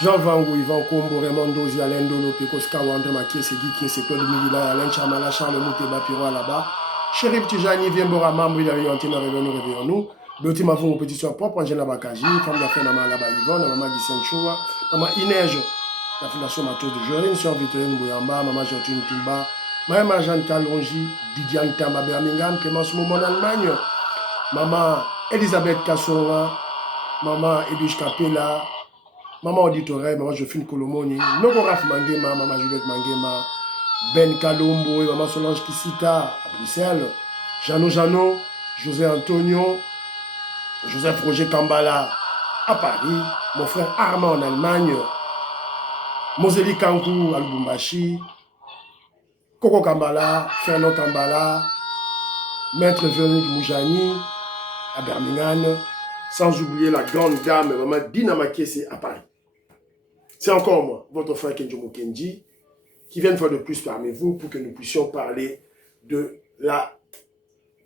Jean Vango, Yvan Kombo, Raymond Dozi, Alain Dolo, Pekos Kawandre, Makie, Segui, Kiese, Claude Migila, Alain Chamala, Charles Mouteba, Piro là-bas. Chérif Tijani, Viembora, Mambo, il y a eu un ténor, réveillons-nous. Beauty m'a fait une petite soeur propre, Angela Bakaji, femme d'affaires, maman là-bas, Yvonne, maman Guissène Choua, maman Inège, la fondation Matos de Jorine, soeur Victorine Bouyamba, maman Gertrude Touba, maman Jeanne Kalonji, Didiane Tamba Birmingham, Clémence Momon Allemagne, maman Elisabeth Kassora, maman Edwige Capella, maman Auditore, maman Jophine Kolomoni, Nogoraf Mangema, maman Juliette Mangema, Ben Kalombo et maman Solange Kisita à Bruxelles, Jano, José Antonio, Joseph Roger Kambala à Paris, mon frère Armand en Allemagne, Moseli Kankou à Lubumbashi, Coco Kambala, Fernand Kambala, Maître Véronique Moujani à Birmingham, sans oublier la grande dame, maman Dina Makese à Paris. C'est encore moi, votre frère Kenjomo Kenji, qui vient une fois de plus parmi vous pour que nous puissions parler de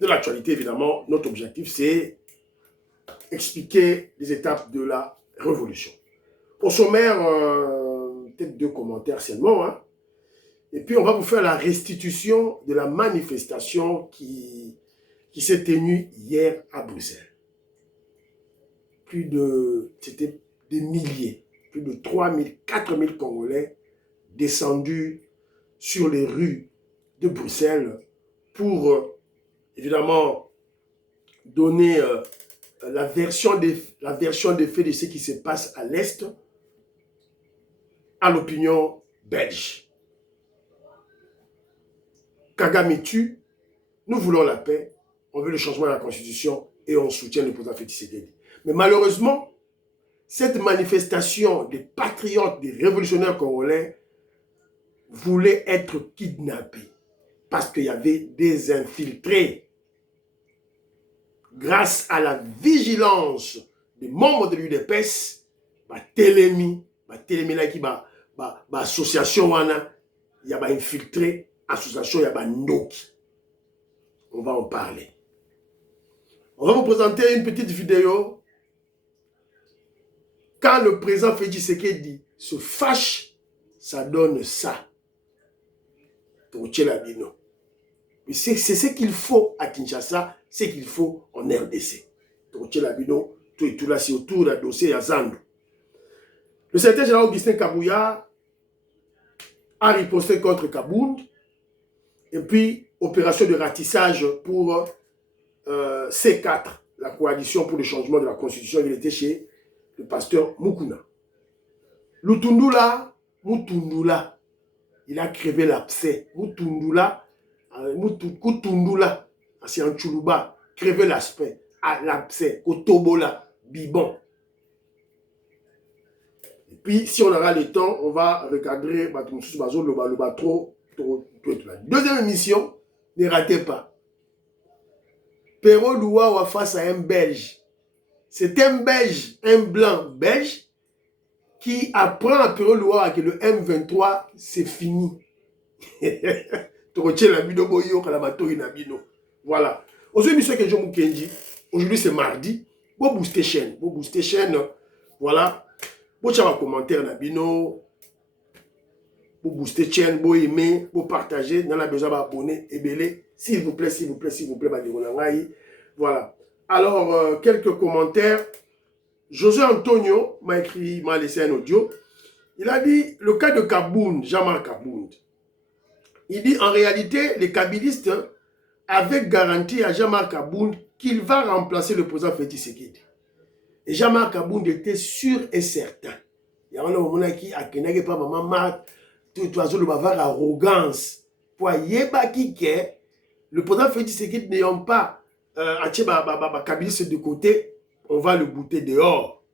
l'actualité. Évidemment, notre objectif, c'est expliquer les étapes de la révolution. Au sommaire, peut-être 2 commentaires seulement, hein. Et puis on va vous faire la restitution de la manifestation qui s'est tenue hier à Bruxelles. C'était des milliers, plus de 3 000, 4 000 Congolais descendus sur les rues de Bruxelles pour, évidemment, donner la version des faits de ce qui se passe à l'Est à l'opinion belge. Kagame tue, nous voulons la paix, on veut le changement de la Constitution et on soutient le président Félix Tshisekedi. Mais malheureusement, cette manifestation des patriotes, des révolutionnaires congolais voulait être kidnappée parce qu'il y avait des infiltrés. Grâce à la vigilance des membres de l'UDPS, Télémi là qui association il y a infiltré, association il y a Ndoki. On va en parler. On va vous présenter une petite vidéo. Quand le président Félix Tshisekedi se fâche, ça donne ça. C'est ce qu'il faut à Kinshasa, c'est ce qu'il faut en RDC. Tout là, c'est autour du dossier à Zando. Le secrétaire général Augustin Kabouya a riposté contre Kabound. Et puis, opération de ratissage pour C4, la coalition pour le changement de la Constitution. Il était chez le pasteur Mukuna. Mutundula, il a crevé l'abcès. Mutundula, c'est un Tchoulouba, crevé l'aspect, l'abcès, Kotobola, Bibon. Et puis, si on aura le temps, on va recadrer Deuxième émission, ne ratez pas. Pero Louawa face à un Belge. C'est un Belge, un blanc belge, qui apprend à Pero Louawa que le M23, c'est fini. Voilà. Aujourd'hui, monsieur Kenjomo Kenji, aujourd'hui c'est mardi. Vous boostez chaîne. Voilà. Vous avez un commentaire, Nabino. Vous boostez chaîne, vous aimez, vous partagez. Vous avez besoin d'abonner et belé. S'il vous plaît. Voilà. Alors, quelques commentaires. José Antonio m'a laissé un audio. Il a dit, le cas de Kabound, Jean-Marc Kabound. Il dit, en réalité, les kabylistes avaient garanti à Jean-Marc Kabound qu'il va remplacer le président Félix Tshisekedi. Et Jean-Marc Kabound était sûr et certain. Il y a un moment qui a kenagé pas maman tout oiseau le bavard arrogance. Pour yebaki que le président Félix Tshisekedi n'ayant pas kabylistes de côté, on va le bouter dehors.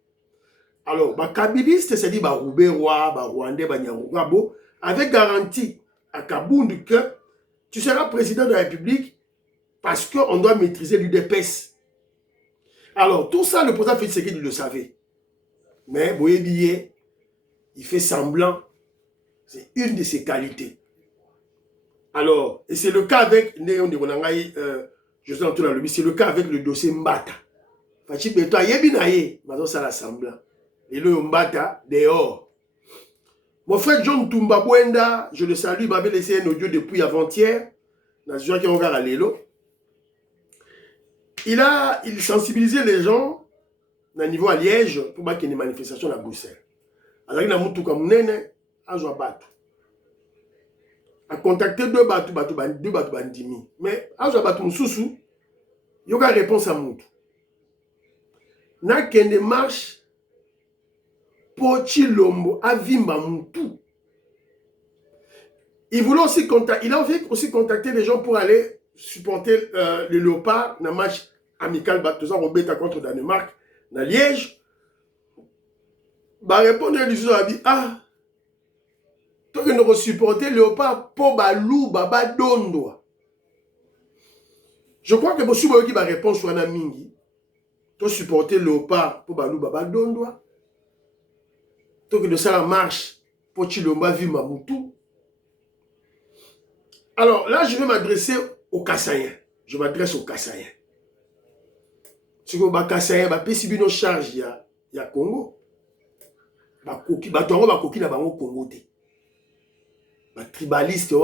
Alors, kabylistes, c'est-à-dire Roubaix-Roi, Rwandais, Nyarugabo, avait garanti à Kabound que tu seras président de la République parce qu'on doit maîtriser l'UDPS. Alors, tout ça, le président Félix Tshisekedi le savait. Mais, vous voyez, il fait semblant. C'est une de ses qualités. Alors, et c'est le cas avec, c'est le cas avec le dossier Mbata. Fachi Beto, yebinaye, mazo ça semblant. Et le Mbata, dehors. Mon frère John Tumba Bwenda, je le salue, m'avait laissé un audio depuis avant-hier. Il sensibilisait les gens au niveau à Liège pour qu'il y ait des manifestations à Bruxelles. Alors, il y a un moutou comme Nene, à Zouabatou. A contacté deux bateaux bandimi. Mais à Zouabatou, Moussoussou, il y a une réponse à Moutou. N'a qu'une démarche pour Chilombo à Vimba Moutou. Il a aussi contacté les gens pour aller supporter le Léopard dans le match amical Batouza Robeta contre Danemark dans Liège. Bah répondre à lui, a dit ah, toi que nous supporter le Léopard pour Balou Baba Dondo. Je crois que monsieur qui va répondre sur un mingi. Toi supporter le Léopard pour Balou Baba Dondo. Toi que de ça la marche pour Chilomba Vima Moutou. Alors là, je vais m'adresser aux Kassaïens. Je m'adresse aux Kassaïens. Si vous avez Kassaïens, vous avez une charge, il y a Congo. Vous avez Congo. Les tribalistes,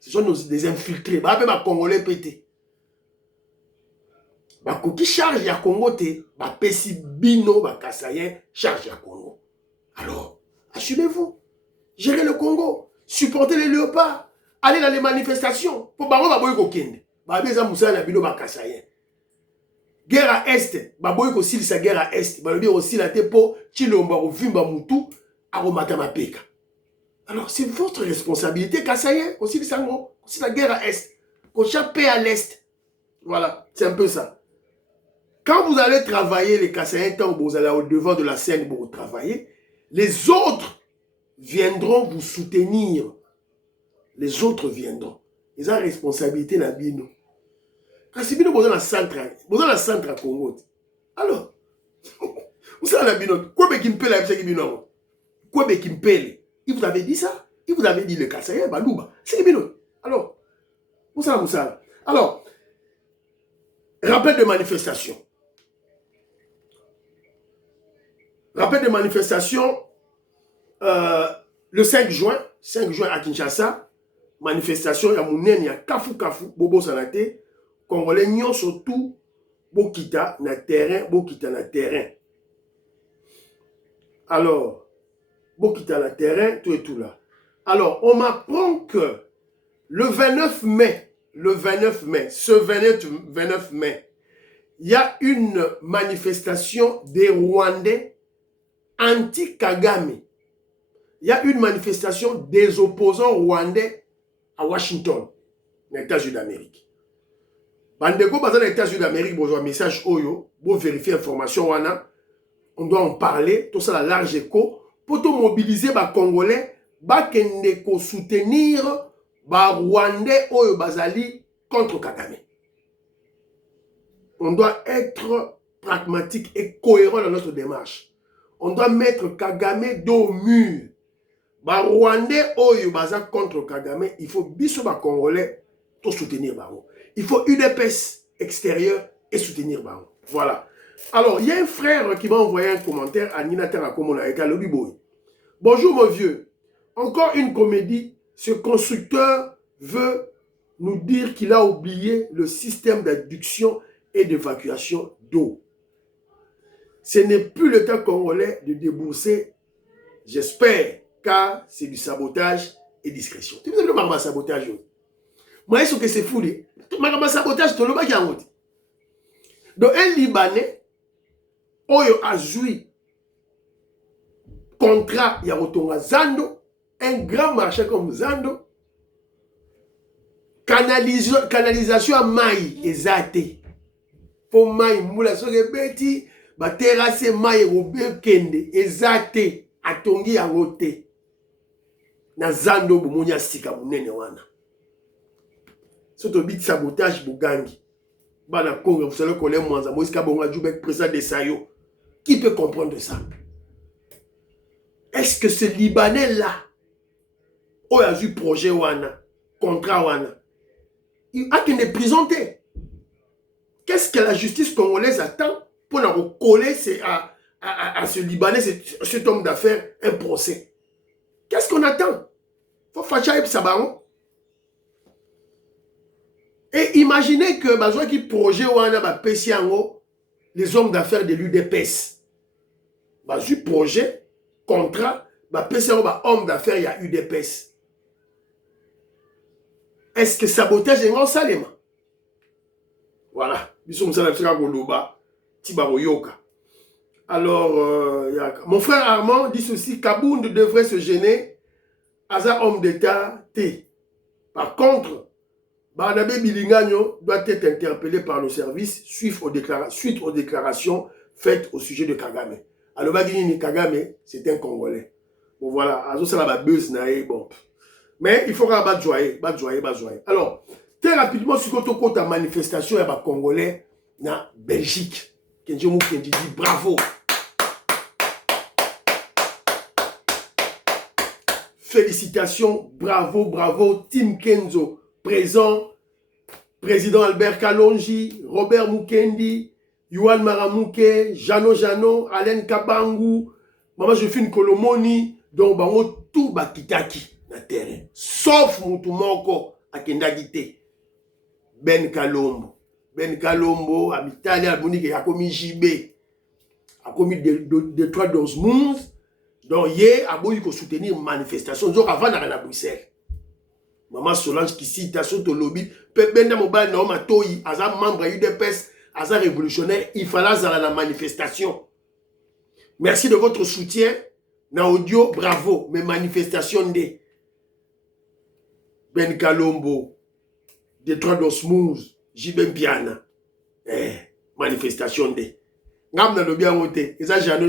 ce sont des infiltrés. Vous avez des Congolais pétés. Vous avez charge, il y a Congo. Vous avez Kassaïens, charge, il y a Congo. Alors, assumez-vous. Gérez le Congo. Supportez les léopards. Allez dans les manifestations. Pour baron baboy ko kende. Babé za musa na bino bakasayen. Guerre à est, baboy ko sil sa guerre à est. Baboy aussi la te po Chilomba ko vimba mutu aromata mapeka. Alors c'est votre responsabilité kasayen aussi sango, aussi la guerre à est. Ko chapé à l'est. Voilà, c'est un peu ça. Quand vous allez travailler les Kassaïens, tant que vous allez au devant de la scène pour travailler, les autres viendront vous soutenir. Les autres viendront. Ils ont la responsabilité la bino. Quand c'est bino besoin la centre à Congo. Alors, vous savez la bino. Quoi be kimpele la bino? Quoi be kimpele? Il vous avait dit ça? Il vous avait dit le Kassaïen Balouba. C'est bino. Alors, vous savez. Alors, rappel de manifestation. Rappel de manifestation le 5 juin à Kinshasa. Manifestation, il y a Mounen, il y a Kafu, Bobo Sanate, Congolais, Nyon surtout, Bokita na terrain. Alors, Bokita na terrain, tout et tout là. Alors, on m'apprend que le 29 mai, ce 29 mai, il y a une manifestation des Rwandais anti-Kagame. Il y a une manifestation des opposants rwandais à Washington, dans les États-Unis d'Amérique. Bandeko, dans les États-Unis d'Amérique, vous avez un message Oyo, vous vérifiez l'information, on doit en parler, tout ça, la large écho, pour tout mobiliser les Congolais, pour soutenir les Rwandais Oyo Bazali contre Kagame. On doit être pragmatique et cohérent dans notre démarche. On doit mettre Kagame dos au mur. Ba Rwandais oyo baza contre Kagame, il faut biso ba Congolais pour soutenir Baro. Il faut une épaisse extérieure et soutenir Baro. Voilà. Alors, il y a un frère qui m'a envoyé un commentaire à Nina Terakomona et à Lobiboy. Bonjour mon vieux. Encore une comédie. Ce constructeur veut nous dire qu'il a oublié le système d'adduction et d'évacuation d'eau. Ce n'est plus le temps congolais de débourser, j'espère, car c'est du sabotage et discrétion. Tu veux dire que sabotage? Moi, je que c'est fou. Le sabotage, tu le as dit. Donc, un Libanais, Oyo a joué contrat, il y a Zando, un grand marché comme Zando, canalisation à Maï, ezate. Pour Maï, moula soge beti, ba terrasse Maï, robe kende, ezate, atongi a rote. Na Zando bumunya sika munene wana. Soto bit sabotage bugangi. Bana Congo, vous savez qu'on est moins à Moïse Kabonga Djoubek, président de Sayo. Qui peut comprendre ça? Est-ce que ce Libanais-là, où il a vu projet wana, contrat wana, il a qu'il est présenté? Qu'est-ce que la justice congolaise attend pour nous recoller à ce Libanais, cet homme d'affaires, un procès. Qu'est-ce qu'on attend? Faut fâcher ça baron. Et imaginez que besoin qui projet ou un les hommes d'affaires de l'UDPS. Bazu projet, contrat, homme d'affaires, il y a UDPS. Est-ce que sabotage est en salema? Voilà. Alors, mon frère Armand dit ceci, Kabound devrait se gêner à un homme d'État T. Par contre, Barnabé Bilingagno doit être interpellé par le service suite aux déclarations faites au sujet de Kagame. Alors, Kagame, c'est un Congolais. Bon, voilà. Bon. Mais il faut battre joyer. Alors, très rapidement, sur la manifestation, il y a des Congolais en Belgique. Kenji dit bravo. Félicitations, bravo, bravo, Tim Kenzo, présent, président Albert Kalonji, Robert Mukendi, Yohan Maramouke, Jano, Alain Kabangu, Maman Josephine Kolomoni, donc tout bakitaki na terrain, sauf Moutoumoko à Kendagite, Ben Kalombo, à Mitali, à Bonique, a commis JB, a commis des 3-12 moons. Donc, hier, il faut soutenir une manifestation. Donc, avant d'aller à Bruxelles. Maman Solange qui cite à son lobby. Pependa Mobile, non, ma toyi, Aza membre UDPS, Aza révolutionnaire, il fallait aller à la manifestation. Merci de votre soutien. Na audio, bravo. Mes manifestations de Ben Kalombo, Détroit d'Osmouze, Jibem Piana. Manifestation de. Ngam na lobby à voter. Et ça, Jano,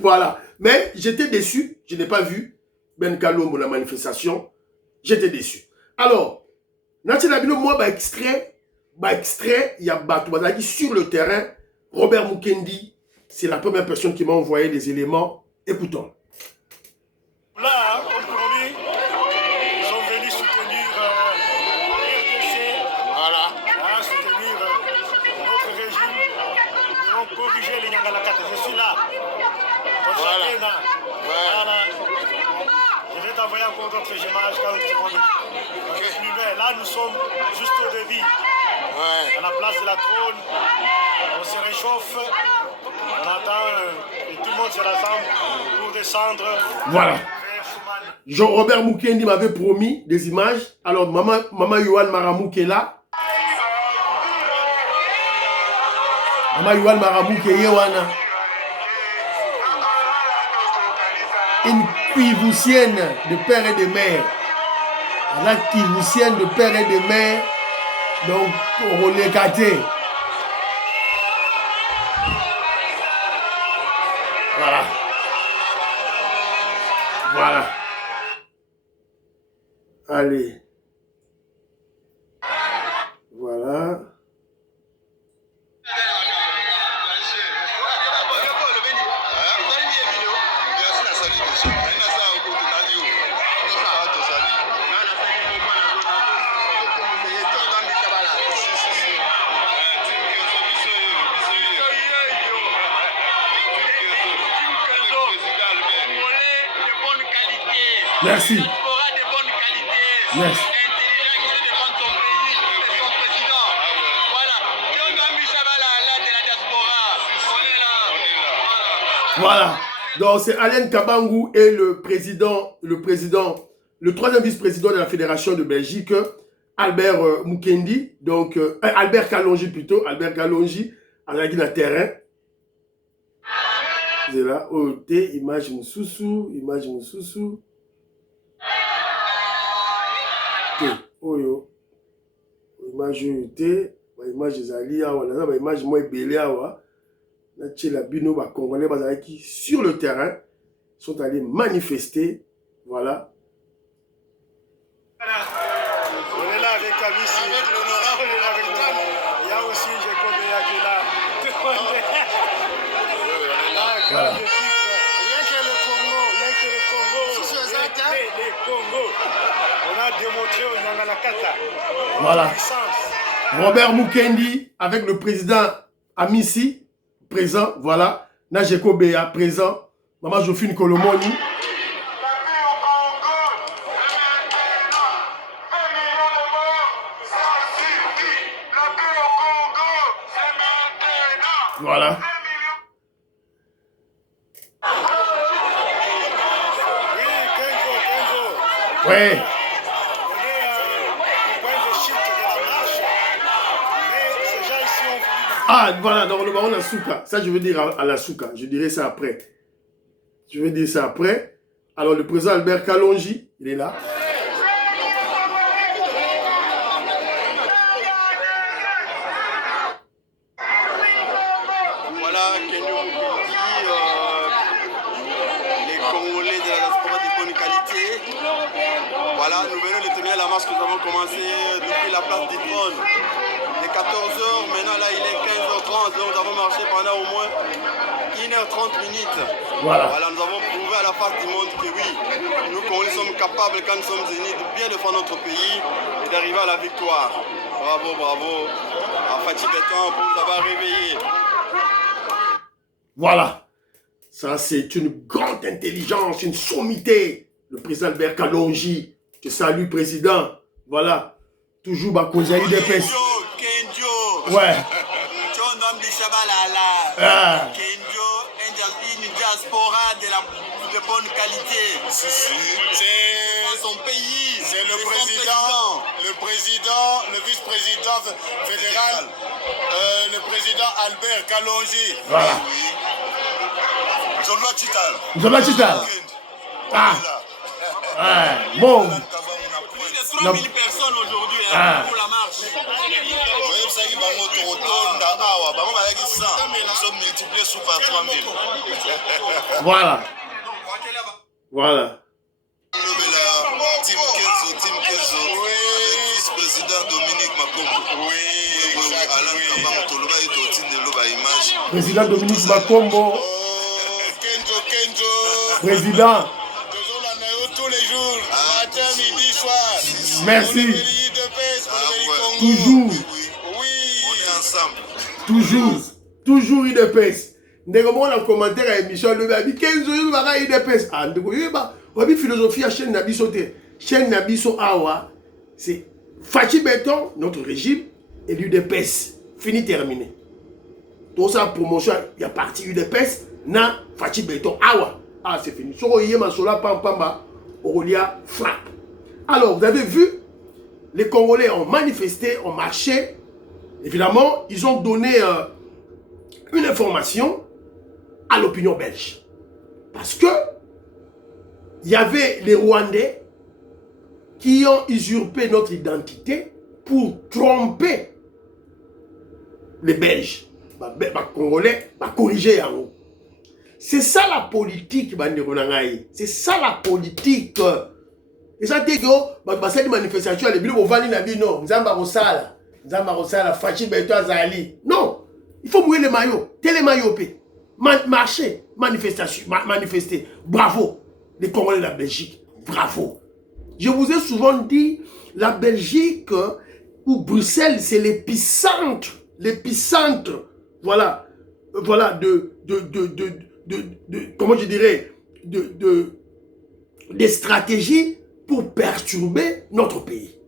voilà. Mais j'étais déçu. Je n'ai pas vu Ben Kalombo la manifestation. J'étais déçu. Alors, moi, extrait, il y a Batou sur le terrain. Robert Mukendi, c'est la première personne qui m'a envoyé des éléments. Écoutons. Là, aujourd'hui, ils sont venus soutenir RDC, voilà, soutenir notre régime. Nous allons corriger les Nyangalakata. Je suis là. Voilà. Je vais t'envoyer encore d'autres images quand tu vas nous. Là, nous sommes juste au début. À la place de la trône. On se réchauffe. On attend et tout le monde se rassemble pour descendre. Voilà. Jean-Robert Mukendi m'avait promis des images. Alors, maman Yohan Maramouke est là. Maman Yohan Maramouke est là. Une Kivoussienne de père et de mère. La Kivoussienne de père et de mère. Donc, on les gâté. Voilà. Voilà. Allez. Voilà. Merci. Merci. Voilà. Donc c'est Alain Kabangu et le troisième vice-président de la Fédération de Belgique, Albert Mukendi, donc Albert Kalonji plutôt, Albert Kalonji, à la terrain. C'est là, OT, image Moussoussou. Oyo image UT, image ezali awa, na image moi belé awa, na tchela bino ba congolais bazaki sur le terrain sont allés manifester, voilà. On est là avec Kabisi, avec l'honorable, on est là avec nous. Il y a aussi Jacob Eya qui est là. Voilà. Rien que le Congo, les Congo. On a démontré au Nyangalakata. Voilà. Robert Mukendi avec le président Amissi. présent, voilà. Najeko Béa, présent. Maman Jophine Kolomoni. Voilà. Ouais. Ah, voilà, donc le baron la souka. Ça, je veux dire à la souka. Je dirai ça après. Je vais dire ça après. Alors, le président Albert Kalonji, il est là. Voilà, Kenyo dit les Congolais de la diaspora de bonne qualité. Voilà, nous venons de tenir la marche que nous avons commencé depuis la place du trône. Il est 14h, maintenant là il est 15h30, donc nous avons marché pendant au moins 1h30 minutes. Voilà. Voilà, nous avons prouvé à la face du monde que oui, nous Congolais sommes capables quand nous sommes unis de bien défendre notre pays et d'arriver à la victoire. Bravo, bravo à Fatih Béton pour nous avoir réveillés. Voilà. Ça, c'est une grande intelligence, une sommité. Le président Albert Kalonji. Je salue, président. Voilà. Toujours Bakoza UDPS. Kenjo. Ouais. Ah. Kenjo, une diaspora de bonne qualité. C'est son pays. C'est le président, le vice-président fédéral, le président Albert Kalonji. Voilà. Zola Tital. Zola Tital. Ah. Ah. Bon. Plus de 3000 personnes aujourd'hui pour la marche. Voilà. Voilà. Team Kenzo, vice-président Dominique Makombo. Président Dominique Makombo. Président. Tous les jours, matin, midi, soir. Merci. Toujours. Oui. On est ensemble. Toujours. Toujours UDPS. Ndeko mo na commentaire à émission le babi 15 jours ba UDPS. Ah ndeko yeba, babi philosophie à chaîne Nabiso te. Chaîne Nabiso awa, c'est Fatih Béton, notre régime, et l'UDPS. Fini terminé. Tout ça promotion, il y a parti UDPS, na Fatih Béton awa. Ah c'est fini. Soro yema sola pam pamba, Aurelia frappe. Alors vous avez vu, les Congolais ont manifesté, ont marché. Évidemment, ils ont donné une information à l'opinion belge. Parce que il y avait les Rwandais qui ont usurpé notre identité pour tromper les Belges. Les Congolais, corriger en haut. C'est ça la politique, c'est ça la politique. Et ça dit que cette manifestation, les billes vont na bino, Nzamba Rosala, Fatih Béton Azali. Non, il faut mouiller les maillots, télé maillots, marcher, manifester. Bravo, les Congolais de la Belgique, bravo. Je vous ai souvent dit, la Belgique ou Bruxelles, c'est l'épicentre, voilà, comment je dirais, des stratégies pour perturber notre pays.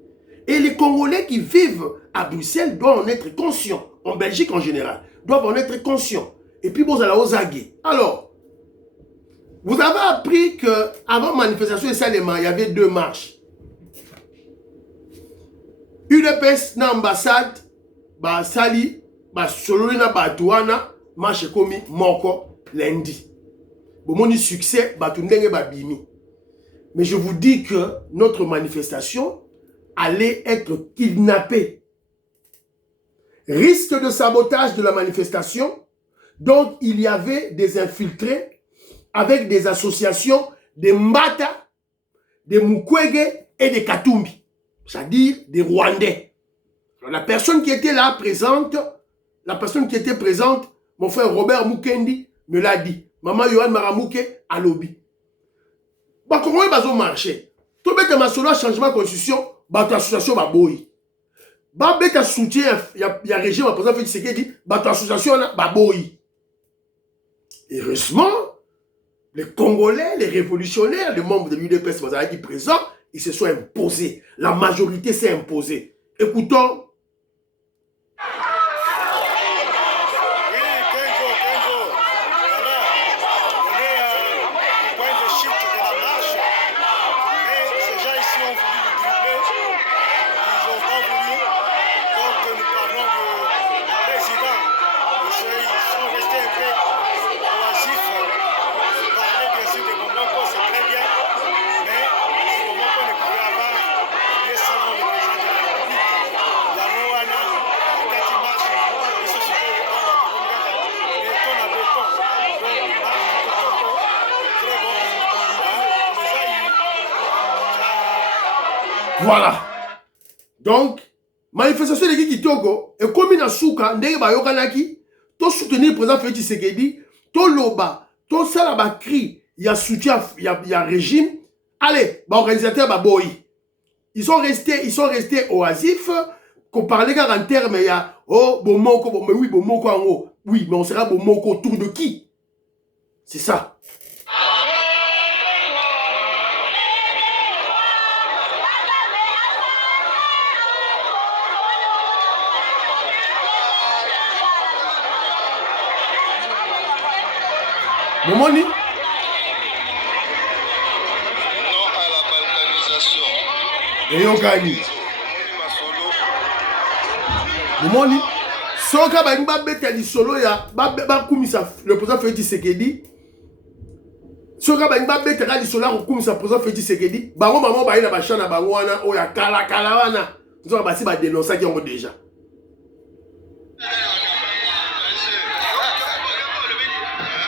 Et les Congolais qui vivent à Bruxelles doivent en être conscients, en Belgique en général, doivent en être conscients. Et puis, vous allez aux aguets. Alors, vous avez appris qu'avant manifestation de Salema, il y avait 2 marches. UDPS na ambassade, Sali, Sololina Batouana, marche komi Moko, lundi. Bon, succès, Batundenge Babimi. Mais je vous dis que notre manifestation allait être kidnappée. Risque de sabotage de la manifestation. Donc, il y avait des infiltrés avec des associations de Mbata, de Mukwege et de Katumbi. C'est-à-dire des Rwandais. Alors, la personne qui était là présente, mon frère Robert Mukendi me l'a dit. Maman Yohan Maramouke à Lobby. Comment ils ont marché? Tout le monde a changement de constitution, l'association va boy. Bête soutien, il y a régime, par exemple, qui dit, l'association va boy. Heureusement, les Congolais, les révolutionnaires, les membres de l'UDPS qui présents, ils se sont imposés. La majorité s'est imposée. Écoutons. Voilà. Donc, manifestation de Kitoko, et comme il y a souka, ndenge ba yokanaki, to soutenir le président Félix Tshisekedi, to loba, to salaba cri, il y a soutien, il y a régime. Allez, bah organisateur bah boy. Ils sont restés oasifs, qu'on parlait en termes, il y a oh bomoko, mais oui bomoko en haut. Oui, mais on sera bomoko autour de qui? C'est ça. Momoni? Non à la balkanisation. Et on gagne. Momoni? Soka ba ngba beta di solo ya ba kumisa le président Félix Tshisekedi. Soka ba ngba beta di solo ko kumisa président Félix Tshisekedi. Bango maman ba ina ba chana bango wana o ya kala wana. Nzo ba si ba dénoncer qui ont déjà.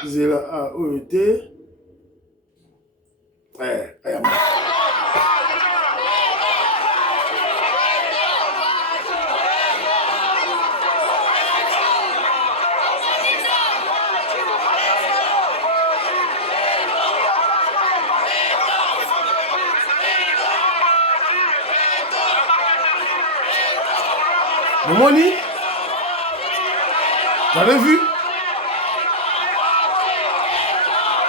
Zéro A O E T. Momoni, vous avez vu?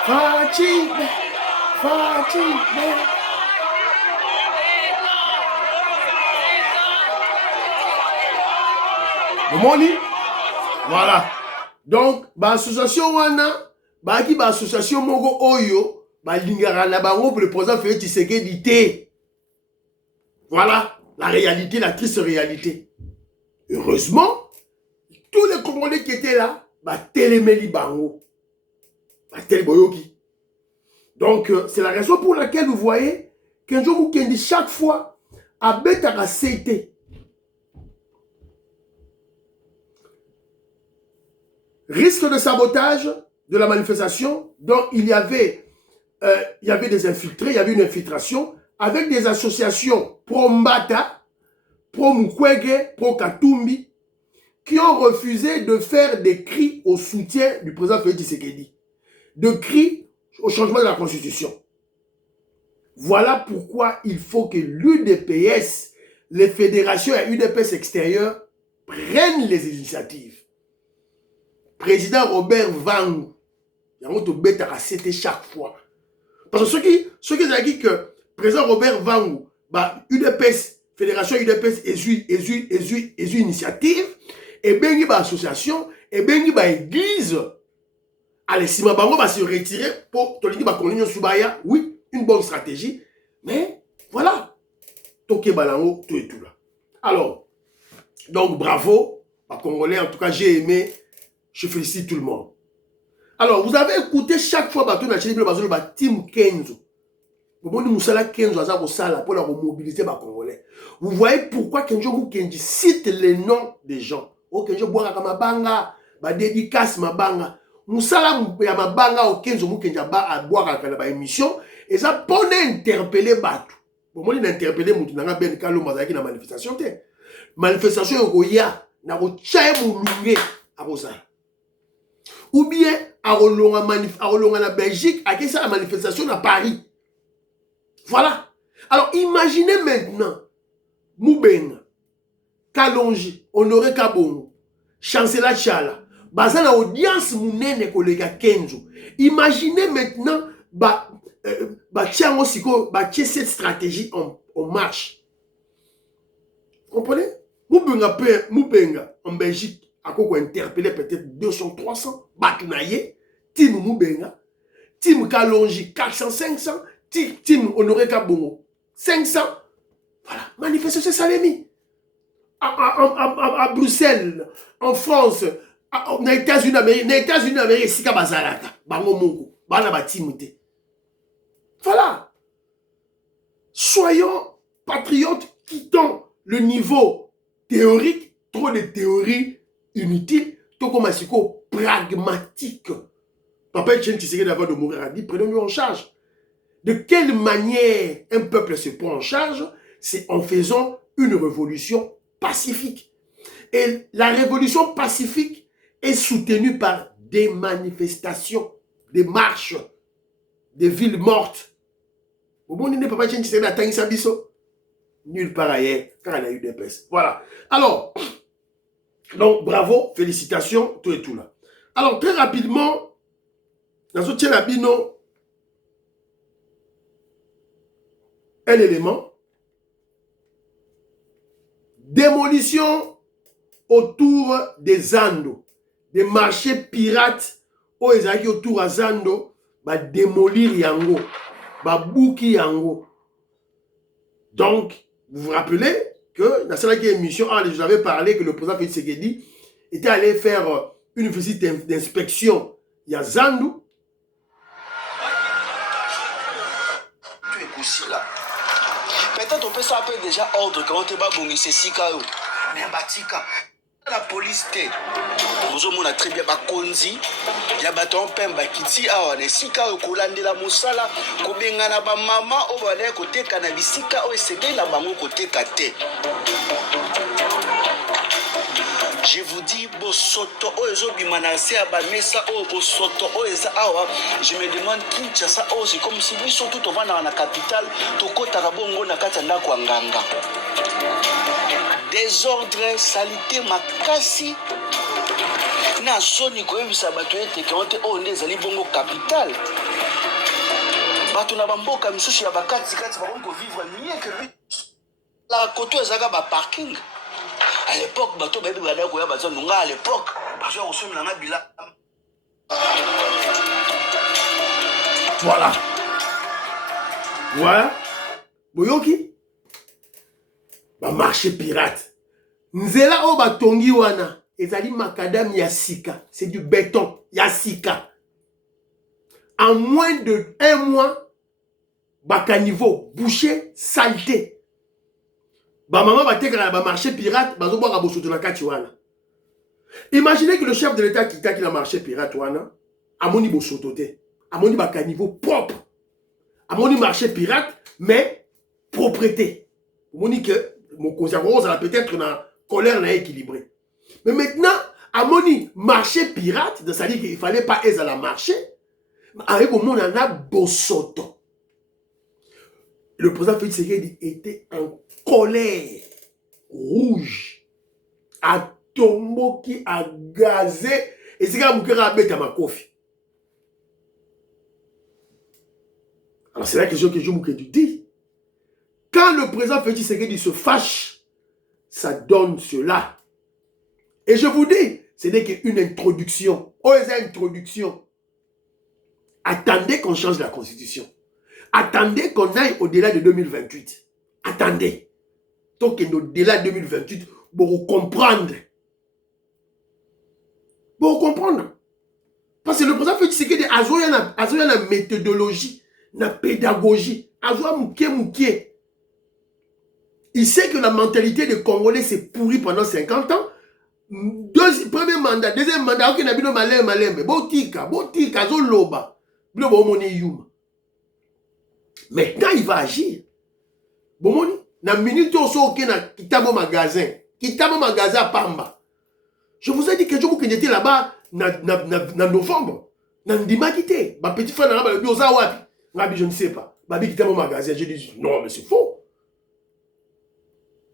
Fatigué. Momoni? Voilà. Donc, l'association wana, l'association Mogo Oyo, lingara na bango pour le président Félix Tshisekedi té. Voilà la réalité, la triste réalité. Heureusement, tous les Congolais qui étaient là, téléméli bango. Donc, c'est la raison pour laquelle vous voyez qu'un jour, vous dit chaque fois, à Betara CT. Risque de sabotage de la manifestation, dont il y avait des infiltrés, il y avait une infiltration avec des associations pro-Mbata, pro-Mukwege, pro-Katumbi, qui ont refusé de faire des cris au soutien du président Félix Tshisekedi, de cris au changement de la Constitution. Voilà pourquoi il faut que l'UDPS, les fédérations et l'UDPS extérieures prennent les initiatives. Président Robert Vangu, il y a un autre bête à citer chaque fois. Parce que ceux qui ont dit que président Robert Vangu, UDPS, fédération UDPS, est une initiative, et bien il y a une association, et bien il y a une église. Allez, si ma bango va se retirer pour te dire que Subaya, oui, une bonne stratégie, mais voilà, Toké Balango, tout et tout là. Alors, donc bravo, à Congolais, en tout cas j'ai aimé, je félicite tout le monde. Alors, vous avez écouté chaque fois Bato Nacheli Bazolo Team Kenzo. Vous voyez Moussala Kenzo Azako Sala pour la mobiliser les Congolais. Vous voyez pourquoi Kenzo Moukenji cite les noms des gens. Oh Kenzo Boaka Mabanga, dédicace Mabanga. Moussala ya Mabanga au Kenzo Moukenji à boire à émission. Et ça pour interpeller Bato. Vous voyez interpeller Moutinanga Ben Kalo Mazaki na manifestation. Manifestation Yogoya, na Rochaye Moulunge à Rosal. Ou bien à Rolonga la Belgique, à la manifestation à Paris. Voilà. Alors imaginez maintenant Moubenga, Kalonji, Honoré Kabongo, Chancela Tchala, baza na audience munene kolega Kenzo. Imaginez maintenant cette stratégie en marche. Vous comprenez? Moubenga en Belgique a interpellé peut-être 200, 300 Baknaye, Tim Moubenga, Tim Kalonji 400, 500, Tim Honoré Kabongo 500. Voilà, manifestation Salemi. À Bruxelles, en France, aux États-Unis d'Amérique, Sika Bazalaka, Bango Mongo, Bana Batimute. Voilà. Soyons patriotes, quittons le niveau théorique, trop de théories inutiles, tout comme un pragmatique. Papa Etienne Tshisekedi avant de mourir a dit, prenons-le en charge. De quelle manière un peuple se prend en charge? C'est en faisant une révolution pacifique. Et la révolution pacifique est soutenue par des manifestations, des marches, des villes mortes. Au bon n'est pas nulle part ailleurs, car elle a eu des pestes. Voilà. Alors, donc bravo, félicitations, tout et tout là. Alors, très rapidement, dans ce Tchelabino, un élément. Démolition autour des Zando, des marchés pirates où ils ont autour à Zando, bah démolir Yango, bah bouki Yango. Donc, vous vous rappelez que dans cette émission, je vous avais parlé que le président Félix Tshisekedi était allé faire une visite d'inspection. Il y a Zando. Tu es aussi là. Peut-être on peut s'appeler déjà ordre quand on te bat bon c'est Sikao. Mais batika la police te. Vous avez très bien bakonzi. Il y a baton pemba kiti awa ne Sikao kolandela musala ko bengana ba mama o bale côté kanabisika o esebe la bango côté kate. Je vous dis, Bosoto, Oezo Bimanase, Abamesa, O Bosoto, Oeza Awa. Je me demande Kinshasa, O, c'est comme si nous sommes tout au dans la capitale, Toko Tarabongo, Nakatanda, Kwanganga. Désordre, salité, makasi. Na zone, Koem Sabatoye, Tekonte, O, Nezali Bongo, capitale. Batuna Bamboka, Misushi, Abakati, Kati, Barongo, vivre mieux que lui. La côte, Zaga, parking. À l'époque, bateau bébé badé koya bateau nunga à l'époque, parce qu'on se met dans la bila. Voilà. Voilà. Boyoki. Ba marché pirate. Nzela o batongi wana. Ezali macadam yasika. C'est du béton. Yasika. En moins de 1 mois, bakaniveau, bouché, saleté. Ba maman va te ba marché pirate, ba zo boka bosoto na kati wana. Imaginez que le chef de l'État qui a marché pirate wana, amoni bosoto te, amoni ba caniveau propre. Amoni marché pirate mais propreté. Amoni que mon conservateur ça peut-être na colère na équilibré. Mais maintenant, amoni marché pirate, ça veut dire qu'il fallait pas être à la marché. Avec au monde on a bosoto. Le président Félix Tshisekedi était en colère rouge, à tomboki, à gazé, et c'est comme que Rabet à ma coffre. Alors c'est la question que je vous dis. Quand le président Félix Tshisekedi se fâche, ça donne cela. Et je vous dis, ce n'est qu'une introduction. Oh, c'est une introduction. Attendez qu'on change la constitution. Attendez qu'on aille au-delà de 2028. Attendez. Donc, au-delà de 2028, pour comprendre. Pour comprendre. Parce que le président Félix Tshisekedi a une méthodologie, une pédagogie. Il sait que la mentalité des Congolais s'est pourrie pendant 50 ans. Premier mandat, deuxième mandat, ok, n'a pas de malem. Botika, zoloba. Maintenant, il va agir. Bon, na minute où on na kitabo magasin à Pamba. Je vous ai dit que je vous étiez là-bas en novembre. Na ndima quitté. Ma petite frère n'a pas le bioza wapi. Je ne sais pas. Babi kitabo magasin. J'ai dit non, mais c'est faux.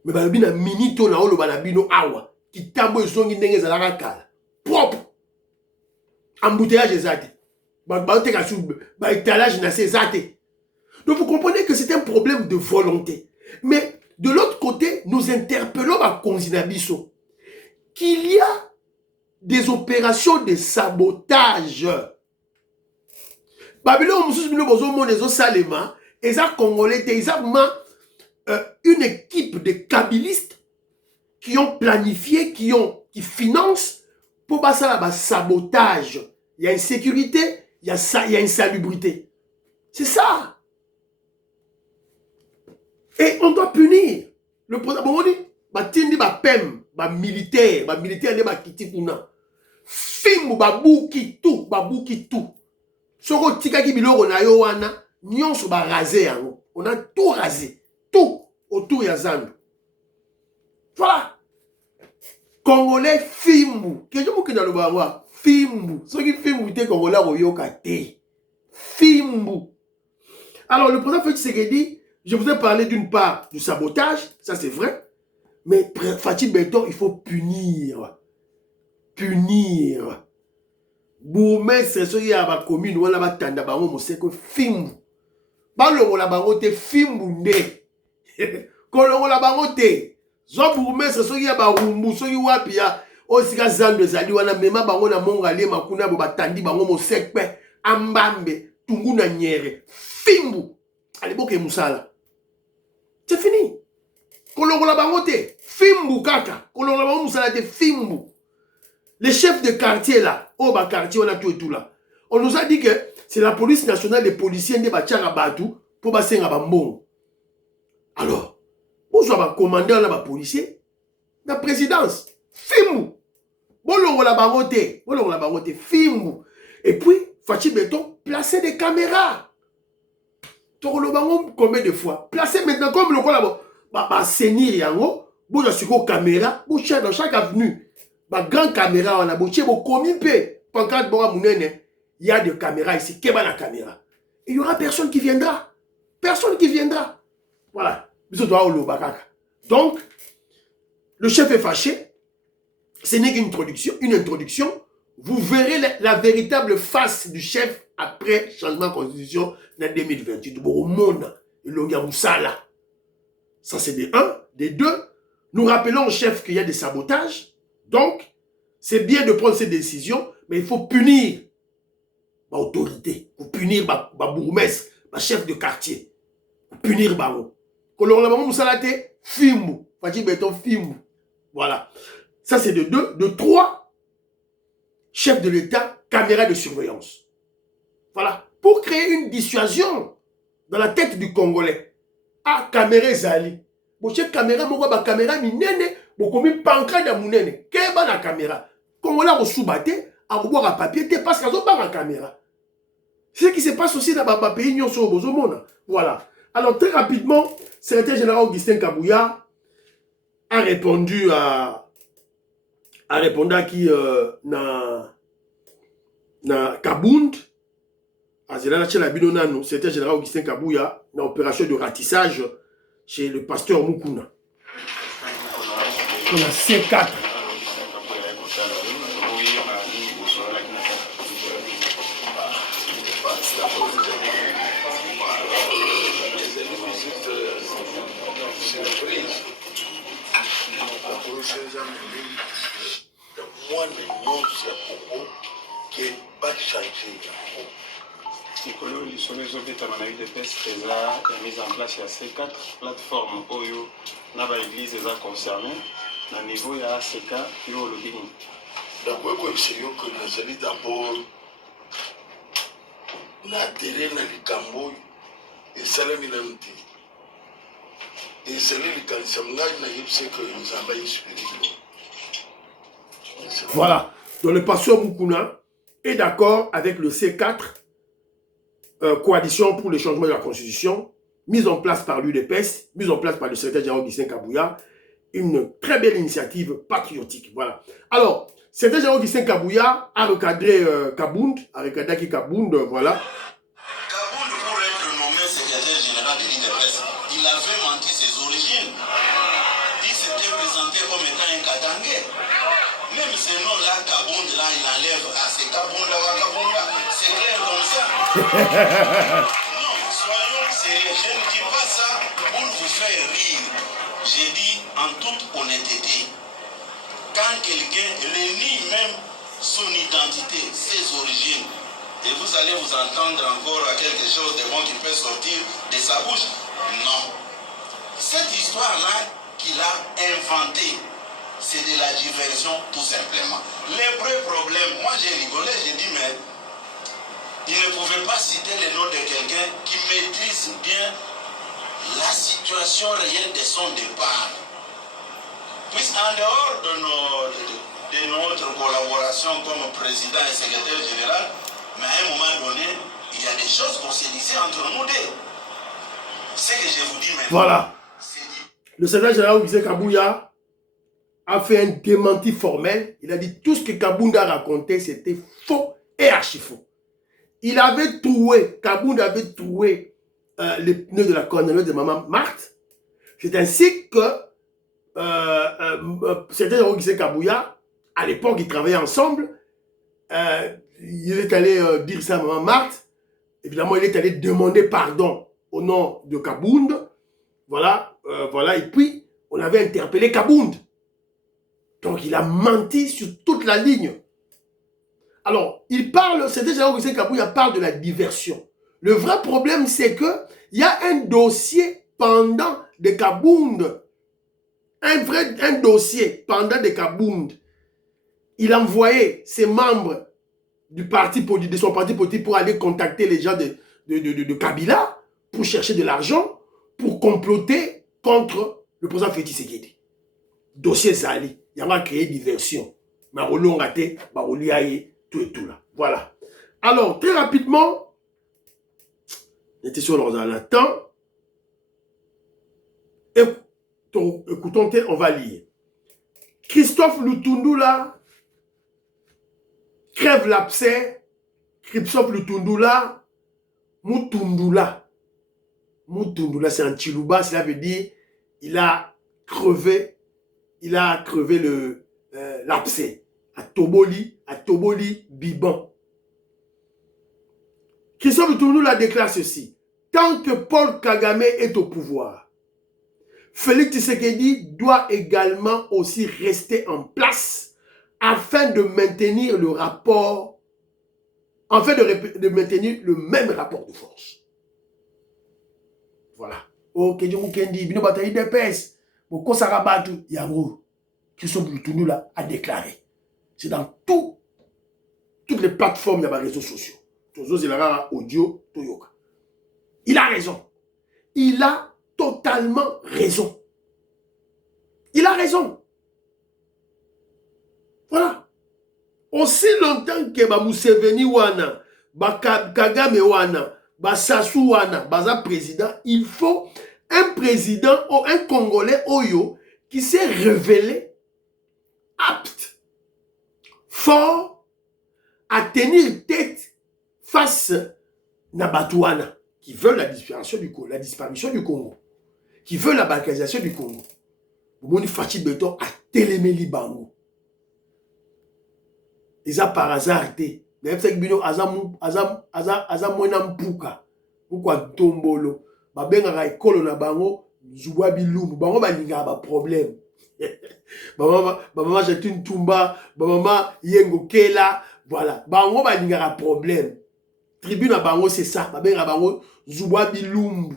Mais babi na minute na olo banabino awa. Kitabo zongi ndenge za la kala. Propre. embouteillage exact. Étalage exact. Donc vous comprenez que c'est un problème de volonté. Mais de l'autre côté, nous interpellons à Konzinabiso qu'il y a des opérations de sabotage. Babylone, ils ont congolais, ils ont une équipe de kabylistes qui ont planifié, qui financent pour passer là-bas sabotage. Il y a insécurité, il y a insalubrité. C'est ça. Et on doit punir. Le problème, on dit, militaire, film, babuki tout. Soko tikaki biloko na yo wana, nyonso ba rasé yango. On a tout rasé. Tout autour ya Zandu. Voilà. Congolais fimbu. Kejo mo kena loba wa fimbu. Soki fimbu te Congolais oyoka te. Fimbu. Alors le président Félix Tshisekedi, je vous ai parlé d'une part du sabotage, ça c'est vrai, mais Fatou Beton, il faut punir. Punir. Bourgmestre soki ya ba commune wala ba tanda bango moseko fimbu. Ba longola bango te fimbu nde. Kolongola bango te. Zo bourgmestre soki ya ba rumbu soki wapi ya osika Zandu ezali wana mema bango na mongali makuna bo batandi bango mosekpe ambambe tungu na nyere fimbu. Allez boke musala. C'est fini. Kolongola bango te fimbu kaka. Kolongola bango musala te fimbu. Les chefs de quartier là, oh bah quartier on a tout et tout là. On nous a dit que c'est la police nationale des policiers de Bachara Batou pour passer à Bambon. Alors, vous avez un commandant là, policier, la présidence, Fimou. Bolongo la bangote, Fimou. Et puis, Fatou Beton, placer des caméras. Toro bango combien de fois? Placer maintenant comme le là, bah senir yango, vous avez sur caméra, vous cherchez dans chaque avenue. Ma grande caméra, on a beau commis pe. Pancarte Bora Mounene, il y a des caméras ici. Qu'est-ce la caméra? Il n'y aura personne qui viendra. Personne qui viendra. Voilà. Donc, le chef est fâché. Ce n'est qu'une introduction. Vous verrez la véritable face du chef après changement de constitution en 2028. Ça, c'est des 1. Des 2, nous rappelons au chef qu'il y a des sabotages. Donc, c'est bien de prendre ces décisions, mais il faut punir l'autorité, il faut punir le bourgmestre, le chef de quartier, il faut punir le baron. Voilà. Ça, c'est de 2. De 3, chef de l'État, caméra de surveillance. Voilà. Pour créer une dissuasion dans la tête du Congolais. Ah, caméra Zali. Bon, chef caméra, mon caméra, minene. Beaucoup de pancarte de mounene, qu'est-ce que la caméra? Comme on a reçu batté, à revoir un papier, t'es parce qu'ils ont pas la caméra. C'est ce qui se passe aussi dans le pays, nous sommes au monde. Voilà. Alors, très rapidement, le secrétaire général Augustin Kabouya a répondu à qui na Kabound, à Zelana Tchelabino, le secrétaire général Augustin Kabouya, dans l'opération de ratissage chez le pasteur Mukuna. On a C4. Sur les objets de la mise en place, il y a C4 plateformes OYO, dans l'église est concernée, dans le niveau il y a CK, il y a le ding. D'abord, c'est que nous allons d'abord l'atterrir dans le Cambo et Salami Namti. Et c'est lui qui a dit que nous avons expliqué. Voilà. Donc le pasteur Mukuna est d'accord avec le C4, coalition pour le changement de la Constitution, mise en place par l'UDPS, mise en place par le secrétaire général Augustin Kabouya, une très belle initiative patriotique. Voilà. Alors, le secrétaire général Augustin Kabouya a recadré Kabound, a recadré Kabound, voilà. Kabound, pour être nommé secrétaire général de l'UDPS, il avait menti ses origines. Il s'était présenté comme étant un Katangais. Même ce nom-là, Kabound, là, il enlève. Ah, c'est Kabound, là, c'est clair comme ça. Non, soyons sérieux. Je ne dis pas ça pour vous faire rire. J'ai dit en toute honnêteté. Quand quelqu'un renie même son identité, ses origines, et vous allez vous entendre encore à quelque chose de bon qui peut sortir de sa bouche. Non. Cette histoire-là qu'il a inventée, c'est de la diversion tout simplement. Les vrais problèmes, moi j'ai rigolé, j'ai dit mais il ne pouvait pas citer le nom de quelqu'un qui maîtrise bien la situation réelle de son départ. Puisqu'en dehors de notre collaboration comme président et secrétaire général, mais à un moment donné, il y a des choses qu'on se disait entre nous deux. Ce que je vous dis maintenant. Voilà. Le secrétaire général Augustin Kabouya a fait un démenti formel. Il a dit tout ce que Kabounda racontait, c'était faux et archi faux. Il avait trouvé, Kabounda avait trouvé les pneus de la cornemeuse de maman Marthe. C'est ainsi que c'était Augustin Kabouya, à l'époque, ils travaillaient ensemble. Il est allé dire ça à maman Marthe. Évidemment, il est allé demander pardon au nom de Kabound. Voilà, voilà. Et puis, on avait interpellé Kabound. Donc, il a menti sur toute la ligne. Alors, il parle, c'est déjà Augustin Kabouya parle de la diversion. Le vrai problème, c'est que il y a un dossier pendant de Kabound. Un dossier pendant de Kabound. Il a envoyé ses membres du parti politique, de son parti politique pour aller contacter les gens de Kabila pour chercher de l'argent, pour comploter contre le président Félix Tshisekedi. Dossier Zali. Il y a créé diversion. Marolo raté, Baroliaye, tout et tout là. Voilà. Alors, très rapidement, on était sur le temps. Écoutons, on va lire. Christophe Lutundula crève l'abcès. Christophe Lutundula, Mutundula, c'est un Chiluba, cela veut dire il a crevé l'abcès. À Toboli, Biban. Christophe Lutundula déclare ceci. Tant que Paul Kagame est au pouvoir, Félix Tshisekedi doit également aussi rester en place afin de maintenir le rapport, afin de maintenir le même rapport de force. Voilà. Ok, je vous dis, bino bataille de pèse, beaucoup sarabatu, yamou, qui sont tout là a déclaré. C'est dans toutes les plateformes de les réseaux sociaux. Audio, Toyoka. Il a raison. Il a totalement raison. Il a raison. Voilà. Aussi longtemps que Museveni wana, Kagame wana, Sassou wana, Baza président, il faut un président ou un Congolais Oyo qui s'est révélé apte, fort à tenir tête face à Batouana, qui veulent la disparition du Congo, qui veulent la balkanisation du Congo. Moni Fachi Beton a téléméli bango. Ils ont par hasard été. Mais c'est que bino azam mona mpuka. Pourquoi tombolo? Ba benga ka ekolo na bango zuwa bilumbu. Bango ba linga ba problème. Maman j'ai une tumba, maman yengo kela, voilà. Bango ba linga ka problème. Tribune à bango c'est ça. Ba benga bango zuwa bilumbu.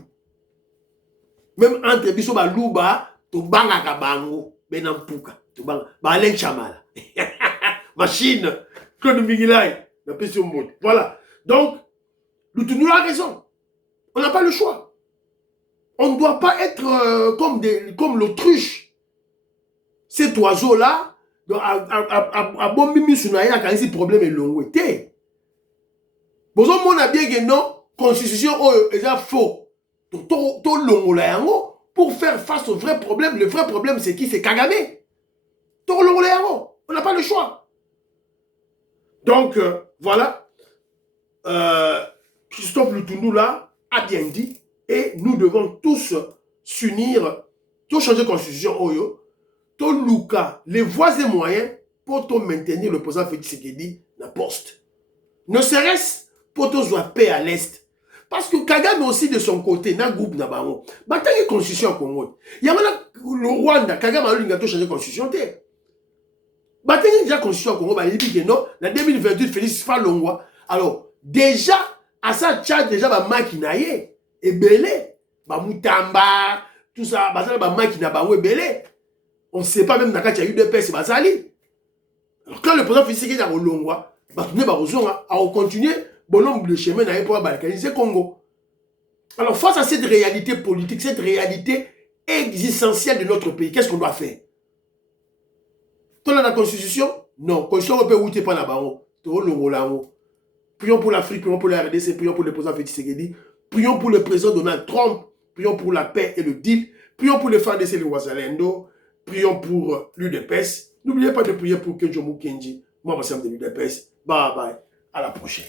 Même entre biso ba luba to banga ka bango benampuka. To banga ba len chamala. Machine, Claude Miguelay, la pression monte. Voilà. Donc, Lutundula a raison. On n'a pas le choix. On ne doit pas être comme l'autruche. Cet oiseau-là, à bon mimi sunaya, quand il y a problème et l'ongouete. Bon, on a bien que non, constitution est faux. Pour faire face au vrai problème, le vrai problème c'est qui? C'est Kagame. On n'a pas le choix. Donc, voilà, Christophe Lutundula a bien dit, et nous devons tous s'unir, tous changer de constitution, tous luka, les voies et moyens pour maintenir le président Félix Tshisekedi dans le poste. Ne serait-ce pour qu'on soit paix à l'Est. Parce que Kagame aussi de son côté, dans le groupe Nabango, il y a une constitution au Congo. Il y a le Rwanda, Kagame a changé de constitution. Il y a déjà une constitution au Congo, il dit que non, en 2028, Félix Falongwa. Alors, déjà, à ça, Tchad, déjà, il y a Makinaye, et Belé, Moutamba, tout ça, il y a Makina, Belé. On ne sait pas même dans il y a eu des PES, Bazali. Alors, quand le président Félix Tshisekedi a Rolongwa, il a continué. Bon, le chemin n'a pas balkanisé le Congo. Alors, face à cette réalité politique, cette réalité existentielle de notre pays, qu'est-ce qu'on doit faire? Dans la Constitution? Non. La Constitution européenne, où pas là-bas. Prions pour l'Afrique, prions pour la RDC, prions pour le président Félix Tshisekedi, prions pour le président Donald Trump, prions pour la paix et le deal, prions pour les FARDC et le Ouazalendo, prions pour l'UDPS. N'oubliez pas de prier pour Kenjomu Kenji. Moi, je suis de l'UDPS. Bye bye. À la prochaine.